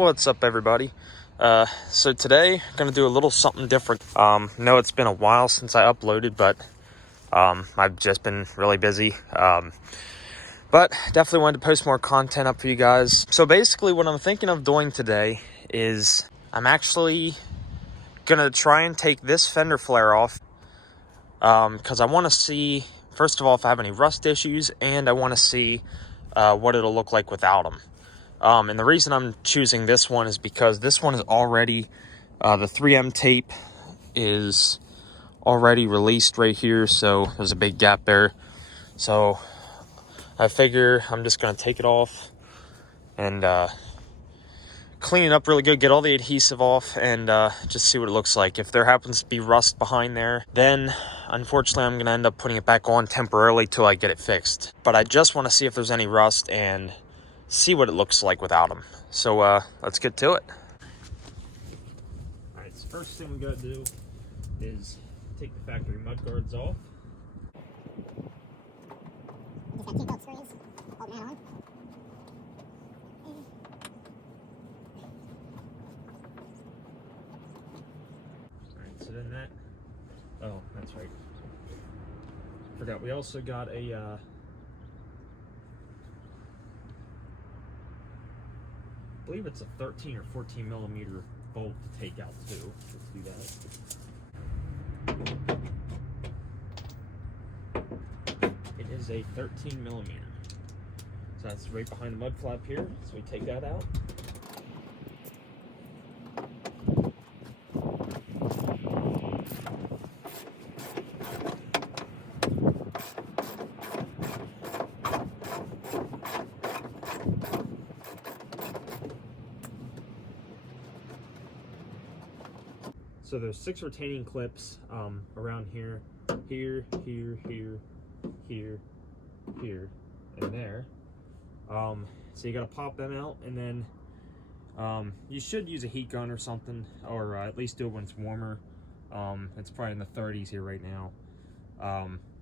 What's up, everybody? So today I'm gonna do a little something different. Know it's been a while since I uploaded, but I've just been really busy. But definitely wanted to post more content up for you guys. So basically what I'm thinking of doing today is I'm actually gonna try and take this fender flare off because I want to see, first of all, if I have any rust issues, and I want to see what it'll look like without them. And the reason I'm choosing this one is because this one is already, the 3M tape is already released right here, so there's a big gap there. So I figure I'm just going to take it off and clean it up really good, get all the adhesive off, and just see what it looks like. If there happens to be rust behind there, then unfortunately I'm going to end up putting it back on temporarily till I get it fixed. But I just want to see if there's any rust and see what it looks like without them. So let's get to it. Alright, so first thing we gotta do is take the factory mud guards off. Just got two belt screws, holding that on. Alright, so then that, oh, that's right. Forgot, we also got a I believe it's a 13 or 14 millimeter bolt to take out too. Let's do that. It is a 13 millimeter. So that's right behind the mud flap here. So we take that out. So there's 6 retaining clips around here, here, here, here, here, here, and there. So you gotta pop them out, and then you should use a heat gun or something, or at least do it when it's warmer. It's probably in the 30s here right now.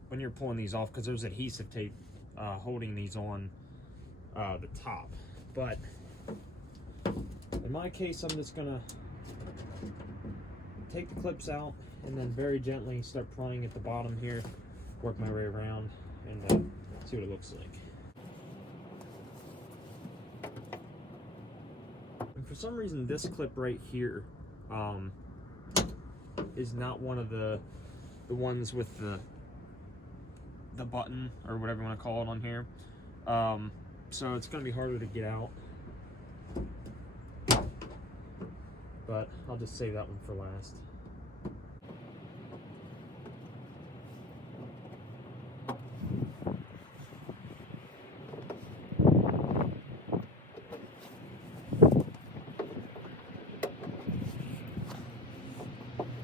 When you're pulling these off, because there's adhesive tape holding these on the top. But in my case, I'm just gonna take the clips out and then very gently start prying at the bottom here, work my way around, and see what it looks like. And for some reason this clip right here is not one of the ones with the button or whatever you want to call it on here, so it's going to be harder to get out, but I'll just save that one for last.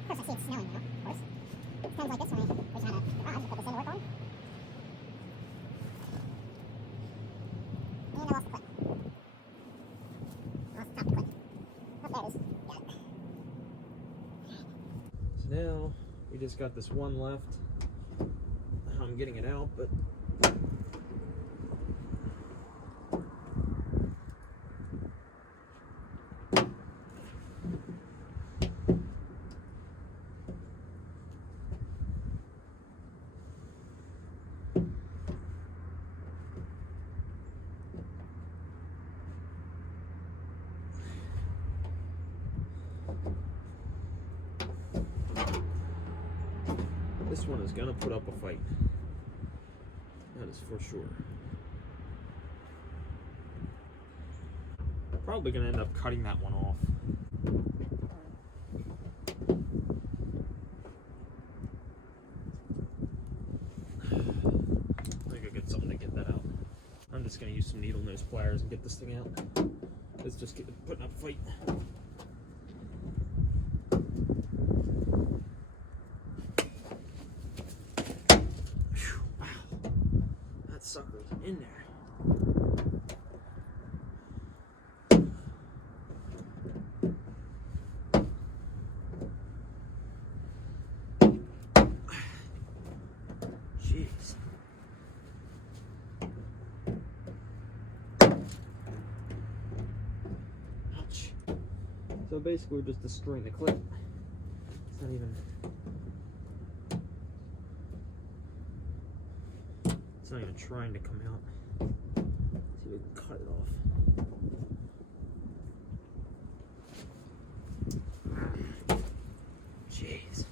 Of course, I see it's snowing now, of course. Sounds like this when we're trying to garage and put this in to work on. And I lost the clip. I lost the top of the clip. Oh, there it is. Got it. So now we just got this one left. I'm getting it out, but this one is gonna put up a fight. That is for sure. Probably gonna end up cutting that one off. Let me go get something to get that out. I'm just gonna use some needle nose pliers and get this thing out. Let's just get putting up a fight. Suckers in there. Jeez. Ouch. So basically we're just destroying the clip. It's not even... It's not even trying to come out. Let's see if we can cut it off. Jeez.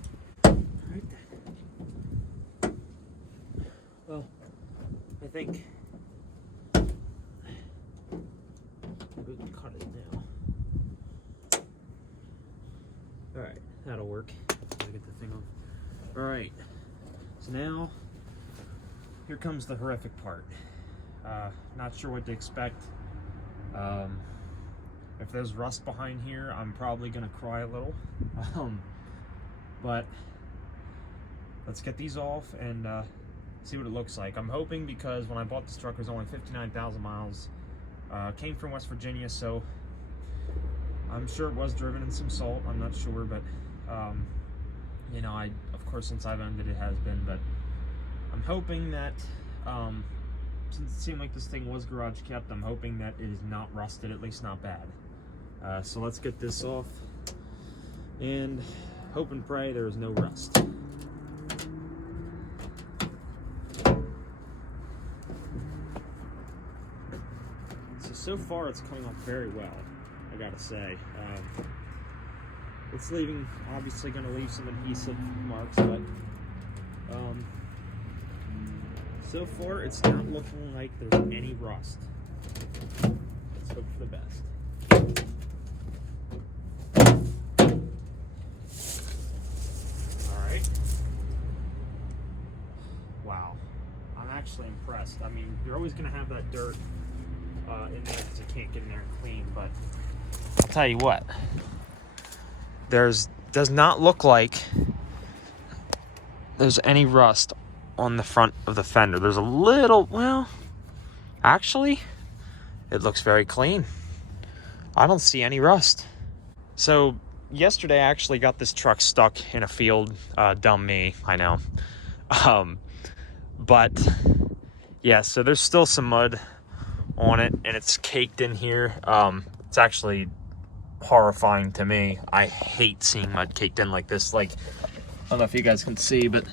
Alright then. Well, I think we can cut it now. Alright, that'll work. Gotta get the thing on. Alright, so now here comes the horrific part. Not sure what to expect. If there's rust behind here, I'm probably gonna cry a little. But let's get these off and see what it looks like. I'm hoping, because when I bought this truck it was only 59,000 miles. Came from West Virginia, so I'm sure it was driven in some salt. I'm not sure, but you know, of course since I've owned it, it has been. But I'm hoping that since it seemed like this thing was garage kept, I'm hoping that it is not rusted, at least not bad. So let's get this off and hope and pray there is no rust. So far it's coming off very well, I gotta say. It's leaving, obviously going to leave some adhesive marks, but so far it's not looking like there's any rust. Let's hope for the best. Alright. Wow. I'm actually impressed. I mean, you're always going to have that dirt in there because you can't get in there and clean, but I'll tell you what, does not look like there's any rust on the front of the fender. There's a little, well, actually it looks very clean. I don't see any rust. So yesterday I actually got this truck stuck in a field. Dumb me, I know. But yeah, so there's still some mud on it and it's caked in here. It's actually horrifying to me. I hate seeing mud caked in like this. Like, I don't know if you guys can see, but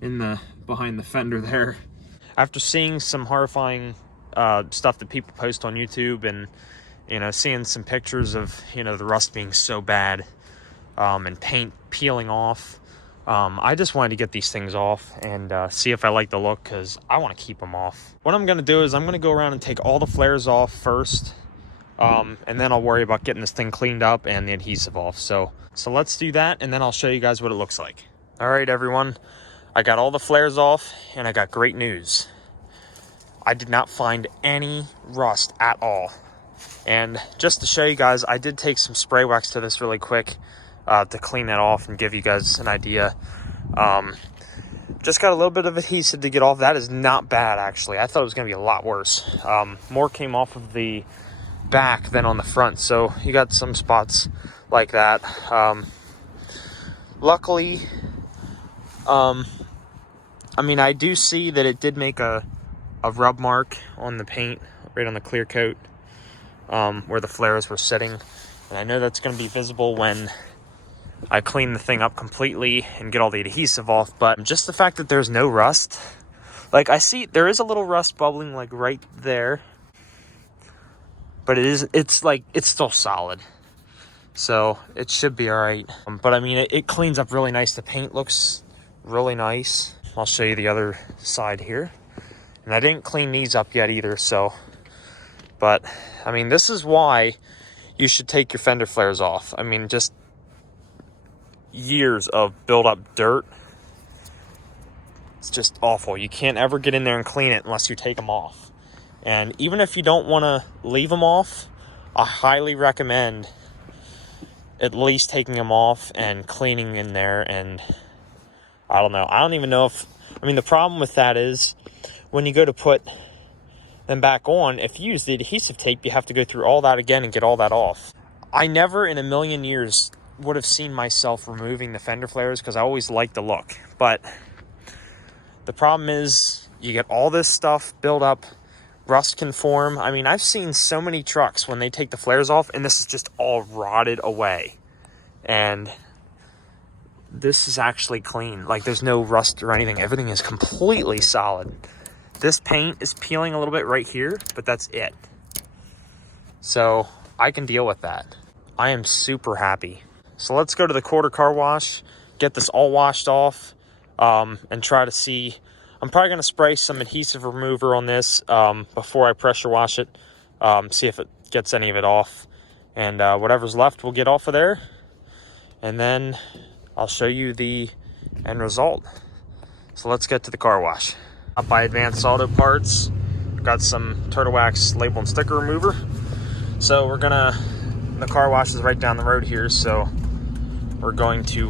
in the behind the fender there, after seeing some horrifying stuff that people post on YouTube, and you know, seeing some pictures of, you know, the rust being so bad, and paint peeling off, I just wanted to get these things off and see if I like the look, because I want to keep them off. What I'm going to do is I'm going to go around and take all the flares off first, and then I'll worry about getting this thing cleaned up and the adhesive off. So let's do that, and then I'll show you guys what it looks like. All right, everyone, I got all the flares off, and I got great news. I did not find any rust at all. And just to show you guys, I did take some spray wax to this really quick to clean that off and give you guys an idea. Just got a little bit of adhesive to get off. That is not bad, actually. I thought it was going to be a lot worse. More came off of the back than on the front, so you got some spots like that. Luckily, I mean, I do see that it did make a rub mark on the paint, right on the clear coat, where the flares were sitting. And I know that's going to be visible when I clean the thing up completely and get all the adhesive off. But just the fact that there's no rust, like, I see there is a little rust bubbling like right there, but it's still solid, so it should be all right. But I mean, it cleans up really nice. The paint looks really nice. I'll show you the other side here, and I didn't clean these up yet either. So, but I mean, this is why you should take your fender flares off. I mean, just years of build up dirt. It's just awful. You can't ever get in there and clean it unless you take them off. And even if you don't want to leave them off, I highly recommend at least taking them off and cleaning in there. And I don't know, I don't even know if, I mean, the problem with that is when you go to put them back on, if you use the adhesive tape, you have to go through all that again and get all that off. I never in a million years would have seen myself removing the fender flares, because I always liked the look. But the problem is you get all this stuff built up rust can form. I mean, I've seen so many trucks when they take the flares off and this is just all rotted away. And this is actually clean. Like, there's no rust or anything. Everything is completely solid. This paint is peeling a little bit right here, but that's it. So I can deal with that. I am super happy. So let's go to the quarter car wash, get this all washed off, and try to see. I'm probably going to spray some adhesive remover on this before I pressure wash it, see if it gets any of it off. And whatever's left, we'll get off of there. And then I'll show you the end result. So let's get to the car wash. Up by Advanced Auto Parts, got some Turtle Wax label and sticker remover. So the car wash is right down the road here, so we're going to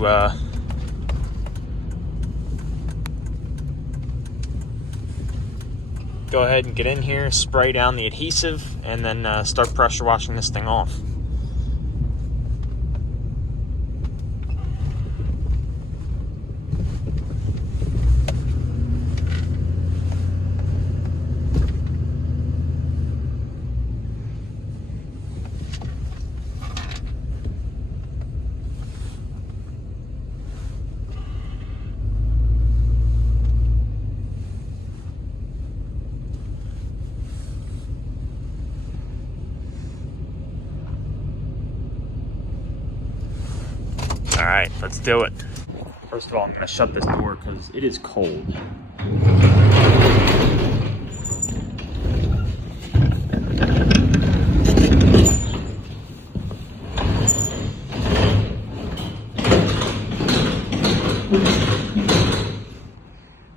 go ahead and get in here, spray down the adhesive, and then start pressure washing this thing off. All right, let's do it. First of all, I'm gonna shut this door because it is cold.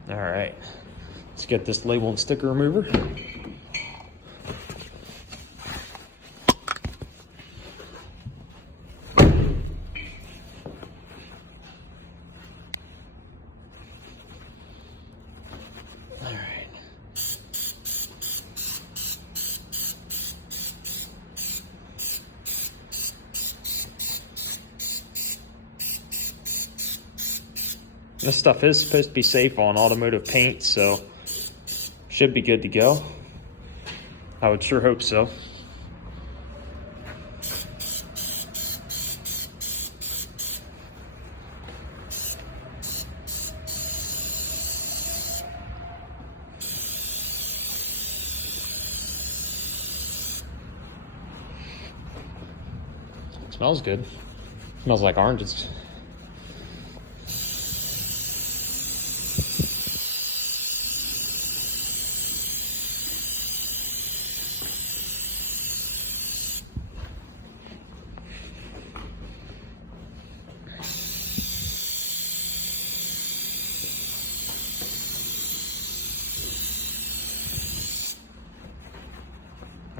All right, let's get this label and sticker remover. This stuff is supposed to be safe on automotive paint, so should be good to go. I would sure hope so. It smells good. It smells like oranges.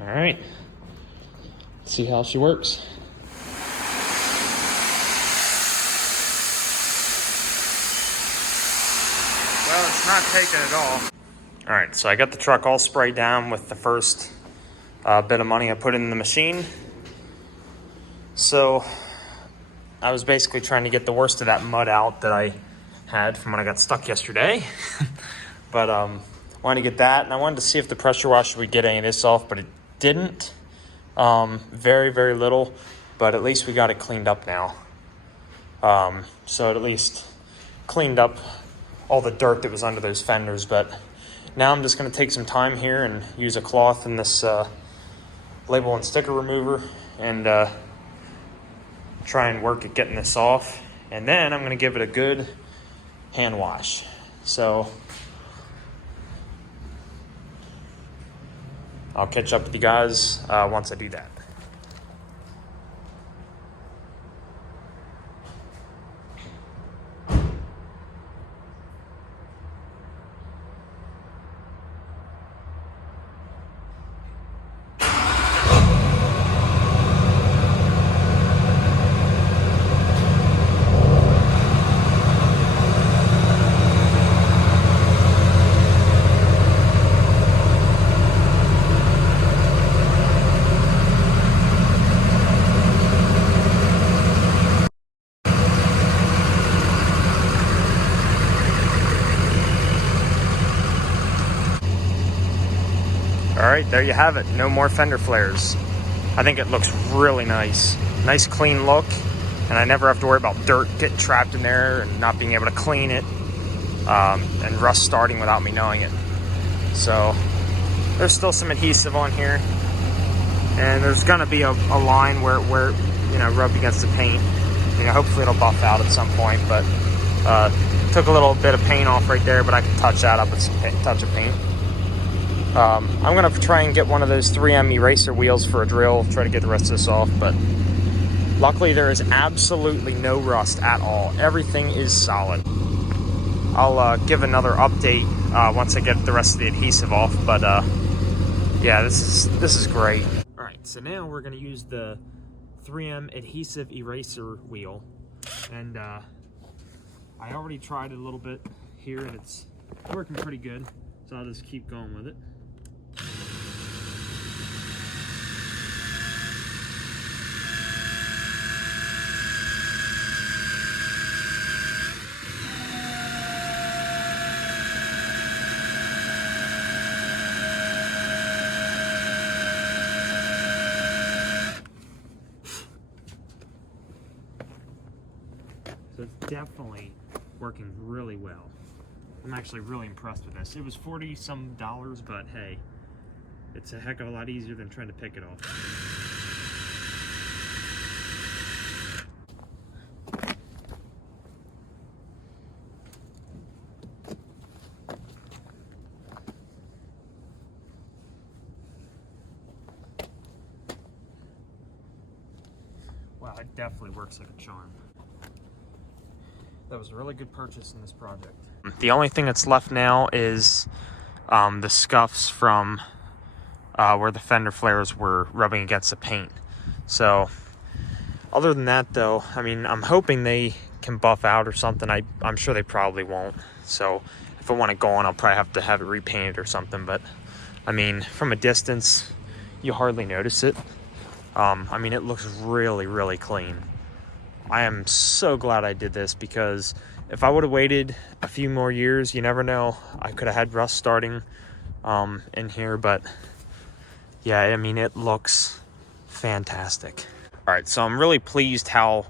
All right, let's see how she works. Well, it's not taking it all. All right, so I got the truck all sprayed down with the first bit of money I put in the machine. So I was basically trying to get the worst of that mud out that I had from when I got stuck yesterday. But wanted to get that, and I wanted to see if the pressure washer would get any of this off, but it didn't. Very, very little, but at least we got it cleaned up now. So it at least cleaned up all the dirt that was under those fenders. But now I'm just going to take some time here and use a cloth in this label and sticker remover and try and work at getting this off. And then I'm going to give it a good hand wash. So I'll catch up with you guys once I do that. right, there you have it. No more fender flares. I think it looks really nice. Nice clean look, and I never have to worry about dirt getting trapped in there and not being able to clean it, and rust starting without me knowing it. So there's still some adhesive on here, and there's gonna be a line where you know, rubbed against the paint. You know, hopefully it'll buff out at some point, but took a little bit of paint off right there, but I can touch that up with some touch of paint. I'm gonna try and get one of those 3M eraser wheels for a drill, try to get the rest of this off, but luckily there is absolutely no rust at all. Everything is solid. I'll give another update once I get the rest of the adhesive off, but yeah, this is great. All right, so now we're gonna use the 3M adhesive eraser wheel, and I already tried it a little bit here, and it's working pretty good, so I'll just keep going with it. So it's definitely working really well. I'm actually really impressed with this. It was $40-some, but hey, it's a heck of a lot easier than trying to pick it off. Wow, it definitely works like a charm. That was a really good purchase in this project. The only thing that's left now is the scuffs from where the fender flares were rubbing against the paint. So other than that though, I mean, I'm hoping they can buff out or something. I'm sure they probably won't. So if I want it going, I'll probably have to have it repainted or something. But I mean, from a distance, you hardly notice it. I mean, it looks really, really clean. I am so glad I did this, because if I would have waited a few more years, you never know, I could have had rust starting in here. But yeah, I mean, it looks fantastic. All right, so I'm really pleased how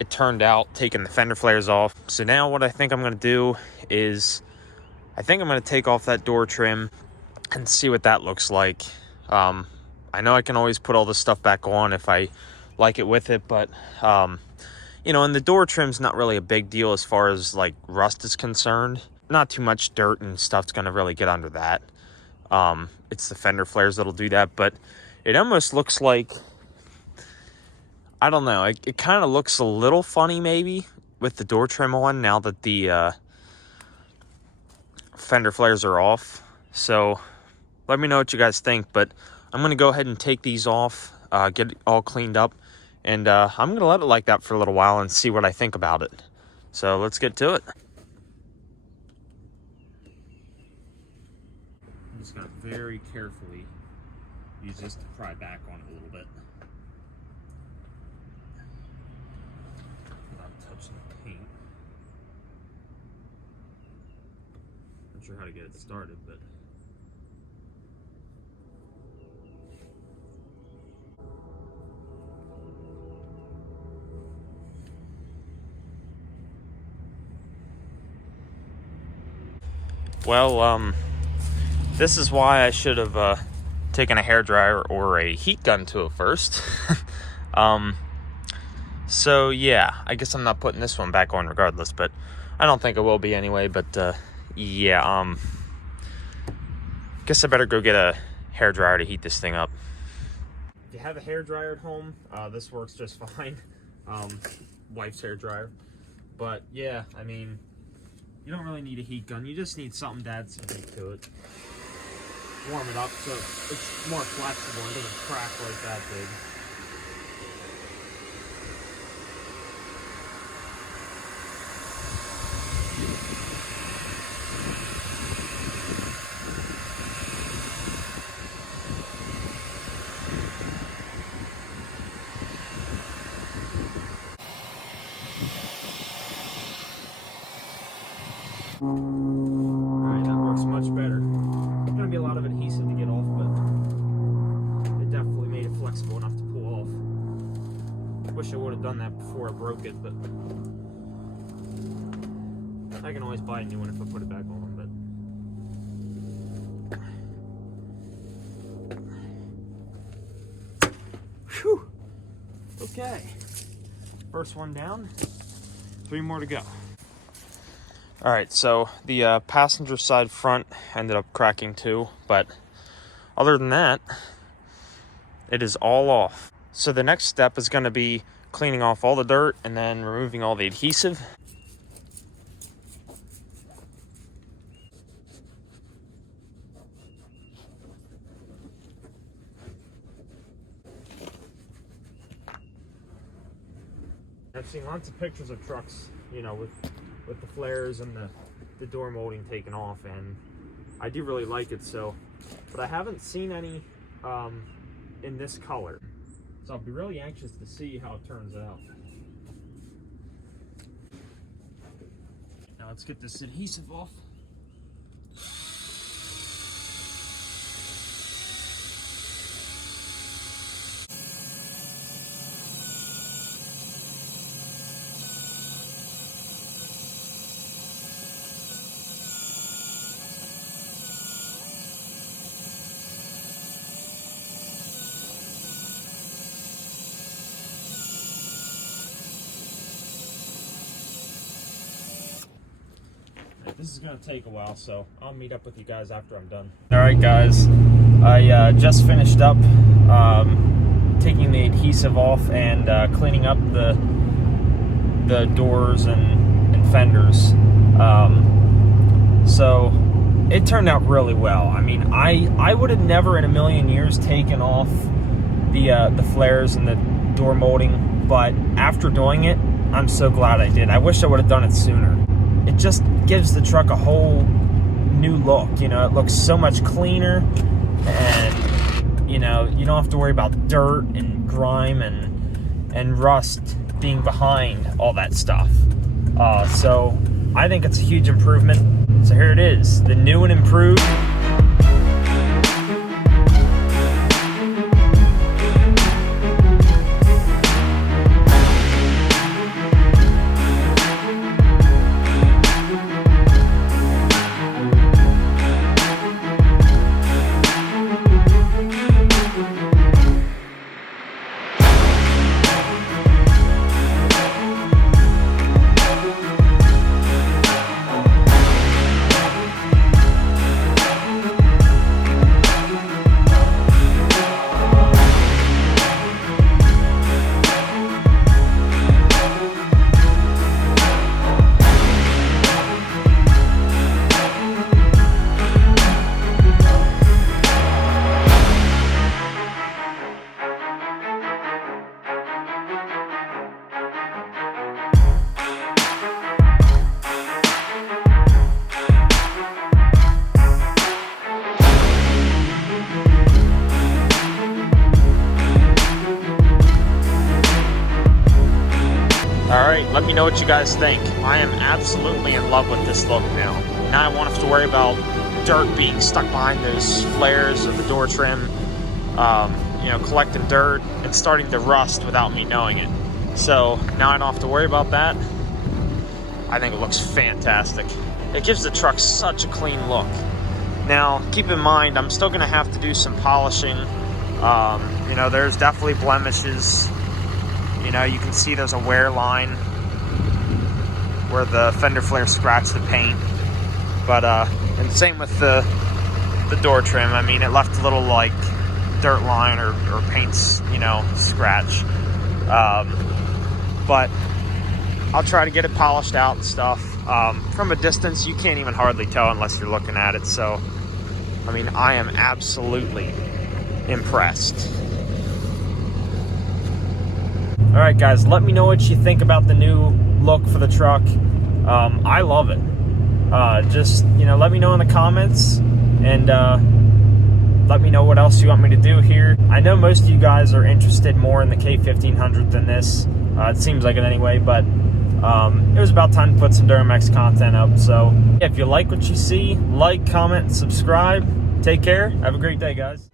it turned out, taking the fender flares off. So now what I think I'm gonna do is, I think I'm gonna take off that door trim and see what that looks like. I know I can always put all this stuff back on if I like it with it, but you know, and the door trim's not really a big deal as far as like rust is concerned. Not too much dirt and stuff's gonna really get under that. It's the fender flares that'll do that, but it almost looks like, I don't know, it kind of looks a little funny maybe with the door trim on now that the fender flares are off. So let me know what you guys think, but I'm gonna go ahead and take these off, get it all cleaned up, and I'm gonna let it like that for a little while and see what I think about it. So let's get to it. I'm just gonna very carefully use this to pry back on it a little bit without touching the paint. Not sure how to get it started, but well, this is why I should have taken a hairdryer or a heat gun to it first. So yeah, I guess I'm not putting this one back on regardless, but I don't think it will be anyway. But yeah, guess I better go get a hairdryer to heat this thing up. If you have a hairdryer at home, this works just fine. Wife's hairdryer. But yeah, I mean, you don't really need a heat gun. You just need something to add some heat to it. Warm it up so it's more flexible and doesn't crack like that big. Alright, that works much better. There's gonna be a lot of adhesive to get off, but wish I would have done that before I broke it, but I can always buy a new one if I put it back on. But whew. Okay, first one down, 3 more to go. All right, so the passenger side front ended up cracking too, but other than that, it is all off. So the next step is going to be cleaning off all the dirt and then removing all the adhesive. I've seen lots of pictures of trucks, you know, with the flares and the door molding taken off, and I do really like it. So, but I haven't seen any in this color, so I'll be really anxious to see how it turns out. Now let's get this adhesive off. This is going to take a while, so I'll meet up with you guys after I'm done. All right, guys. I just finished up taking the adhesive off and cleaning up the doors and fenders. So it turned out really well. I mean, I would have never in a million years taken off the flares and the door molding, but after doing it, I'm so glad I did. I wish I would have done it sooner. It just gives the truck a whole new look. You know, it looks so much cleaner, and you know, you don't have to worry about dirt and grime and rust being behind all that stuff. So I think it's a huge improvement. So here it is, the new and improved Alright, let me know what you guys think. I am absolutely in love with this look now. Now I won't have to worry about dirt being stuck behind those flares or the door trim, you know, collecting dirt and starting to rust without me knowing it. So now I don't have to worry about that. I think it looks fantastic. It gives the truck such a clean look. Now, keep in mind, I'm still going to have to do some polishing. You know, there's definitely blemishes. You know, you can see there's a wear line where the fender flare scratched the paint. But, and same with the door trim. I mean, it left a little, like, dirt line or paint's, you know, scratch. But I'll try to get it polished out and stuff. From a distance, you can't even hardly tell unless you're looking at it. So, I mean, I am absolutely impressed. All right, guys, let me know what you think about the new look for the truck. I love it. Just, you know, let me know in the comments, and let me know what else you want me to do here. I know most of you guys are interested more in the K1500 than this. It seems like it anyway, but it was about time to put some Duramax content up. So if you like what you see, like, comment, and subscribe. Take care. Have a great day, guys.